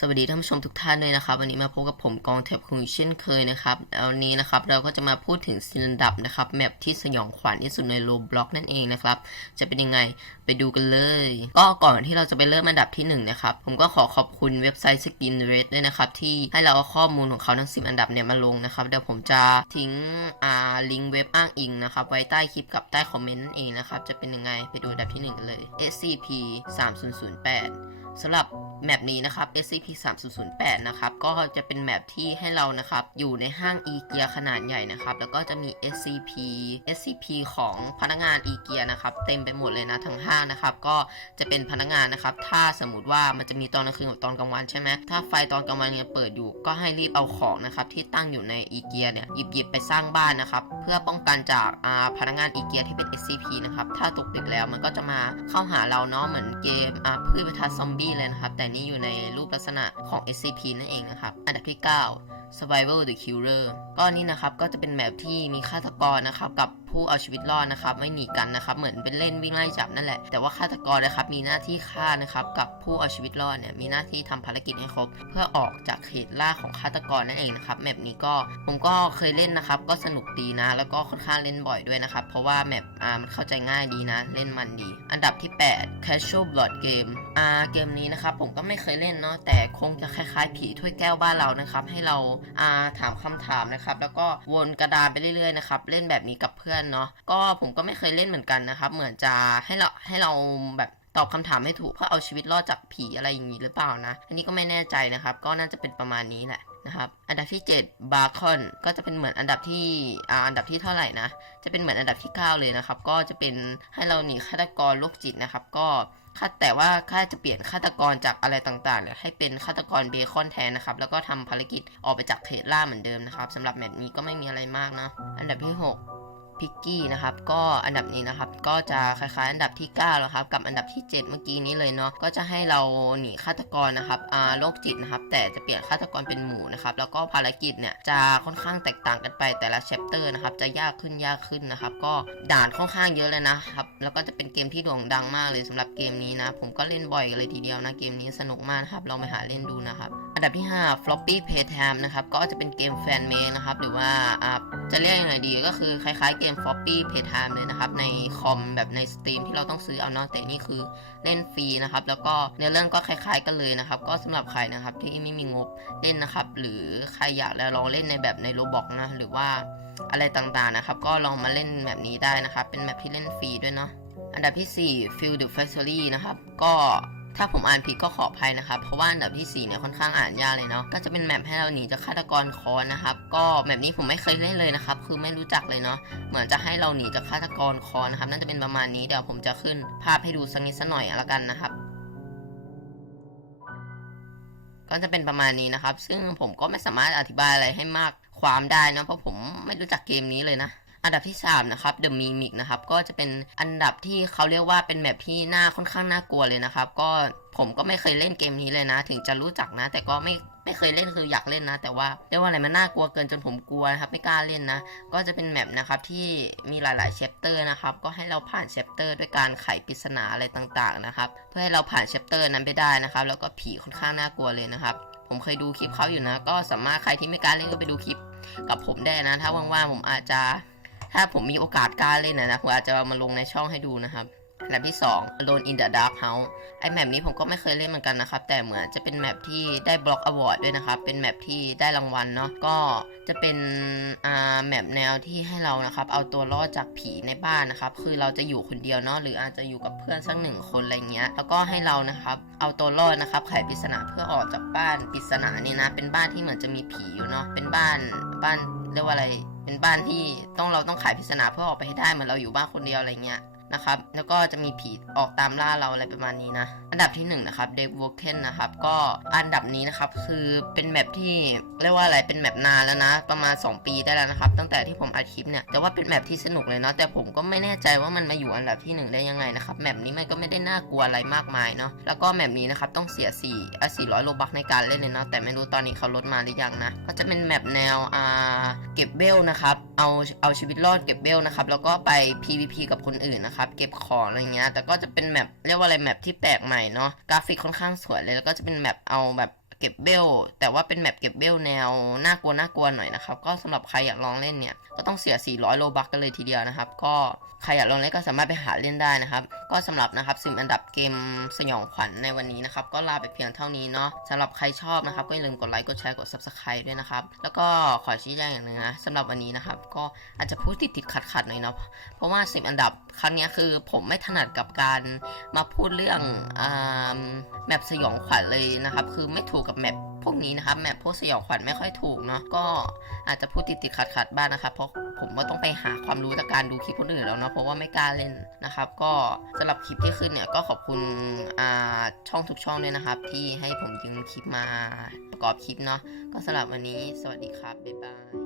สวัสดีท่านผู้ชมทุกท่านเลยนะครับ วันนี้มาพบกับผมกองแถบคุยเช่นเคยนะครับแล้ววันนี้นะครับเราก็จะมาพูดถึงสินดับนะครับแมปที่สยองขวัญที่สุดในโลบล็อกนั่นเองนะครับจะเป็นยังไงไปดูกันเลย ก็ก่อนที่เราจะไปเริ่มอันดับที่หนึ่งนะครับผมก็ขอขอบคุณเว็บไซต์ Skin Red ด้วยนะครับที่ให้เราเอาข้อมูลของเขาทั้ง 10 อันดับเนี่ยมาลงนะครับเดี๋ยวผมจะทิ้งอ่าลิงก์เว็บอ้างอิงนะครับไว้ใต้คลิปกับใต้คอมเมนต์นั่นเองนะครับจะเป็นยังไงไปดูอันดับที่หนึ่งกันเลย SCP 3008สำหรับ แมปนี้นะครับ SCP 3008นะครับ ก็จะเป็นแมปที่ให้เรานะครับ อยู่ในห้างอีเกียขนาดใหญ่นะครับ แล้วก็จะมี SCP SCP ของพนักงานอีเกียนะครับ เต็มไปหมดเลยนะทั้งห้างนะครับ ก็จะเป็นพนักงานนะครับ ถ้าสมมติว่ามันจะมีตอนกลางคืนกับตอนกลางวันใช่ไหมถ้าไฟตอนกลางวันยังเปิดอยู่ ก็ให้รีบเอาของนะครับ ที่ตั้งอยู่ในอีเกียเนี่ย หยิบหยิบไปสร้างบ้านนะครับ เพื่อป้องกันจากพนักงานอีเกียที่เป็น SCP นะครับ ถ้าตกดึกแล้วมันก็จะมาเข้าหาเราเนาะ เหมือนเกมพืชประทัดซอมบี้เลยนะครับ แต่นี้อยู่ในรูปลักษณะของ SCP นั่นเองนะครับ อันดับที่ 9 Survival the Killer ก็นี่นะครับก็จะเป็นแมปที่มีฆาตกรนะครับกับผู้เอาชีวิตรอดนะครับไม่หนีกันนะครับเหมือนเป็นเล่นวิ่งไล่จับนั่นแหละแต่ว่าฆาตกรนะครับมีหน้าที่ฆ่านะครับกับผู้เอาชีวิตรอดเนี่ยมีหน้าที่ทำภารกิจให้ครบ เพื่อออกจากเขตล่าของฆาตกรนั่นเองนะครับแมปนี้ก็ผมก็เคยเล่นนะครับ ก็สนุกดีนะ แล้วก็ค่อนข้างเล่นบ่อยด้วยนะครับ เพราะว่าแมปอ่ามันเข้าใจง่ายดีนะ เล่นมันดี อันดับที่ 8 Casual Blood Game อ่าเกมนี้นะครับผมก็ไม่เคยเล่นเนาะแต่คงจะคล้ายๆ ผีถ้วยแก้วบ้านเรานะครับ ให้เราอ่าถามคำถามนะครับ แล้วก็วนกระดานไปเรื่อยๆนะครับเล่นแบบนี้กับเพื่อนเนาะก็ผมก็ไม่เคยเล่นเหมือนกันนะครับ เหมือนจะให้เราให้เราแบบตอบคำถามให้ถูกเพื่อเอาชีวิตรอดจากผีอะไรอย่างนี้หรือเปล่านะ อันนี้ก็ไม่แน่ใจนะครับ ก็น่าจะเป็นประมาณนี้แหละนะครับ อันดับที่ 7 บาร์คอนก็จะเป็นเหมือนอันดับที่อ่าอันดับที่เท่าไหร่นะ จะเป็นเหมือนอันดับที่ 9 เลยนะครับ ก็จะเป็นให้เราหนีฆาตกรโรคจิตนะครับ ก็คาแต่ว่าค่าจะเปลี่ยนฆาตกรจากอะไรต่างๆเนี่ยให้เป็นฆาตกรเบคอนแทนนะครับ แล้วก็ทำภารกิจออกไปจากเขตล่าเหมือนเดิมนะครับสำหรับแมตช์นี้ก็ไม่มีอะไรมากนะ อันดับที่ 6 พิกกี้นะครับก็อันดับนี้นะครับก็จะคล้ายๆ อันดับที่9แล้วครับกับอันดับที่ 7 เมื่อกี้นี้เลยเนาะก็จะให้เราหนีฆาตกรนะครับอ่าโรคจิตนะครับแต่จะเปลี่ยนฆาตกรเป็นหมูนะครับแล้วก็ภารกิจเนี่ยจะค่อนข้างแตกต่างกันไปแต่ละแชปเตอร์นะครับจะยากขึ้นยากขึ้นนะครับก็ด่านค่อนข้างเยอะเลยนะครับแล้วก็จะเป็นเกมที่โด่งดังมากเลยสำหรับเกมนี้นะผมก็เล่นบ่อยเลยทีเดียวนะเกมนี้สนุกมากนะครับลองไปหาเล่นดูนะครับ อันดับที่ 5 floppy playtime นะครับ ก็จะเป็นเกมแฟนเมดนะครับ หรือว่าจะเรียกยังไงดีก็คือคล้ายๆเกม floppy playtime เลยนะครับ ในคอมแบบในสตรีมที่เราต้องซื้อเอาเนาะแต่นี่คือเล่นฟรีนะครับ แล้วก็เนื้อเรื่องก็คล้าย ๆ กันเลยนะครับ ก็สำหรับใครนะครับที่ไม่มีงบเล่นนะครับ หรือใครอยากแล้วลองเล่นในแบบในโรบอกนะหรือว่าอะไรต่างๆนะครับ ก็ลองมาเล่นแบบนี้ได้นะครับ เป็นแบบที่เล่นฟรีด้วยเนาะอันดับที่ 4 Field the Factory นะครับ ก็ ถ้าผมอ่านผิดก็ขออภัยนะครับ เพราะว่าอันดับที่4เนี่ยค่อนข้างอ่านยากเลยเนาะ ก็จะเป็นแมปให้เราหนีจากฆาตกรคอนนะครับ ก็แมปนี้ผมไม่เคยเล่นเลยนะครับ คือไม่รู้จักเลยเนาะ เหมือนจะให้เราหนีจากฆาตกรคอนนะครับ น่าจะเป็นประมาณนี้ เดี๋ยวผมจะขึ้นภาพให้ดูสักนิดสักหน่อยละกันนะครับก็จะเป็นประมาณนี้นะครับ ซึ่งผมก็ไม่สามารถอธิบายอะไรให้มากความได้นะเพราะผมไม่รู้จักเกมนี้เลยนะ อันดับที่3นะครับ The Mimic นะครับก็จะเป็นอันดับที่เขาเรียกว่าเป็นแมปที่น่าค่อนข้างน่ากลัวเลยนะครับ ก็ผมก็ไม่เคยเล่นเกมนี้เลยนะ ถึงจะรู้จักนะ แต่ก็ไม่ไม่เคยเล่นคืออยากเล่นนะ แต่ว่าเรียกว่าอะไรมันน่ากลัวเกินจนผมกลัวนะครับไม่กล้าเล่นนะ ก็จะเป็นแมปนะครับที่มีหลายๆเชปเตอร์นะครับก็ให้เราผ่านเชปเตอร์ด้วยการไขปริศนาอะไรต่างๆนะครับเพื่อให้เราผ่านเชปเตอร์นั้นไปได้นะครับ แล้วก็ผีค่อนข้างน่ากลัวเลยนะครับผมเคยดูคลิปเขาอยู่นะ ก็สามารถใครที่ไม่กล้าเล่นก็ไปดูคลิปกับผมได้นะ ถ้าว่างๆผมอาจจะ ถ้าผมมีโอกาสกล้าเล่นนะนะผมอาจจะมาลงในช่องให้ดูนะครับอันดับที่ 2 Alone in the Dark House ไอแมปนี้ผมก็ไม่เคยเล่นเหมือนกันนะครับ แต่เหมือนจะเป็นแมปที่ได้บล็อกอวอร์ดด้วยนะครับ เป็นแมปที่ได้รางวัลเนาะ ก็จะเป็นอ่าแมปแนวที่ให้เรานะครับ เอาตัวรอดจากผีในบ้านนะครับ คือเราจะอยู่คนเดียวเนาะ หรืออาจจะอยู่กับเพื่อนสักหนึ่งคนอะไรเงี้ย แล้วก็ให้เรานะครับ เอาตัวรอดนะครับ ไขปริศนาเพื่อออกจากบ้านปริศนาเนี่ยนะ เป็นบ้านที่เหมือนจะมีผีอยู่เนาะ เป็นบ้าน บ้านเรียกว่าอะไร เป็นบ้านที่ต้องเราต้องไขปริศนาเพื่อออกไปให้ได้เหมือนเราอยู่บ้านคนเดียวอะไรเงี้ย นะครับ แล้วก็จะมีผีออกตามล่าเราอะไรประมาณนี้นะ อันดับที่1นงนะครับเดฟวอ k เ n นนะครับ ก็อันดับนี้นะครับคือเป็นแมปที่เรียกว่าอะไรเป็นแมปนานแล้วนะ ประมาณ 2 ปีได้แล้วนะครับ ตั้งแต่ที่ผมอัดคลิปเนี่ยแต่ว่าเป็นแมปที่สนุกเลยเนาะแต่ผมก็ไม่แน่ใจว่ามันมาอยู่อันดับที่ 1 ได้ยังไงนะครับแมปนี้มันก็ไม่ได้น่ากลัวอะไรมากมายเนาะแล้วก็แมปนี้นะครับต้องเสีย4อะ400โลบักในการเล่นเลยเนาะแต่ไม่รู้ตอนนี้เขาลดมาหรือยังนะก็จะเป็นแมปแนวอ่าเก็บเบลนะครับเอาเอาชีวิตรอดเก็บเบลนะครับแล้วก็ไป PVP กับคนอื่นนะครับเก็บของอะไรเงี้ยแต่ก็จะเป็นแมปเรียกว่าอะไรแมปที่แปลกใหม่เนาะกราฟิกค่อนข้างสวยเลยแล้วก็จะเป็นแมปเอาแบบ เก็บเบล แต่ว่าเป็นแมปเก็บเบลแนวน่ากลัวน่ากลัวหน่อยนะครับ ก็สำหรับใครอยากลองเล่นเนี่ย ก็ต้องเสีย 400 โลบักกันเลยทีเดียวนะครับ ก็ใครอยากลองเล่นก็สามารถไปหาเล่นได้นะครับ ก็สำหรับนะครับสิอันดับเกมสยองขวัญในวันนี้นะครับ ก็ลาไปเพียงเท่านี้เนาะสำหรับใครชอบนะครับ ก็อย่าลืมกดไลค์ กดแชร์ กด subscribe ด้วยนะครับ แล้วก็ขอชี้แจงอย่างนึงนะสำหรับวันนี้นะครับ ก็อาจจะพูดติดติดขัดขัดหน่อยเนาะ เพราะว่าสิอันดับครั้งนี้คือผมไม่ถนัดกับการมาพูดเรื่องอแมปสยองขวัญเลยนะครับ คือไม่ถูกกับแมปพวกนี้นะครับแมปพวกสยองขวัญไม่ค่อยถูกเนาะก็อาจจะพูดติดติดขัดขัดๆบ้างนะครับ เพราะผมก็ต้องไปหาความรู้จากการดูคลิปคนอื่นแล้วเนาะเพราะว่าไม่กล้าเล่นนะครับ ก็สำหรับคลิปที่ขึ้นเนี่ยก็ขอบคุณอ่าช่องทุกช่องด้วยนะครับ ที่ให้ผมยืมคลิปมาประกอบคลิปเนาะก็สำหรับวันนี้สวัสดีครับบ๊ายบาย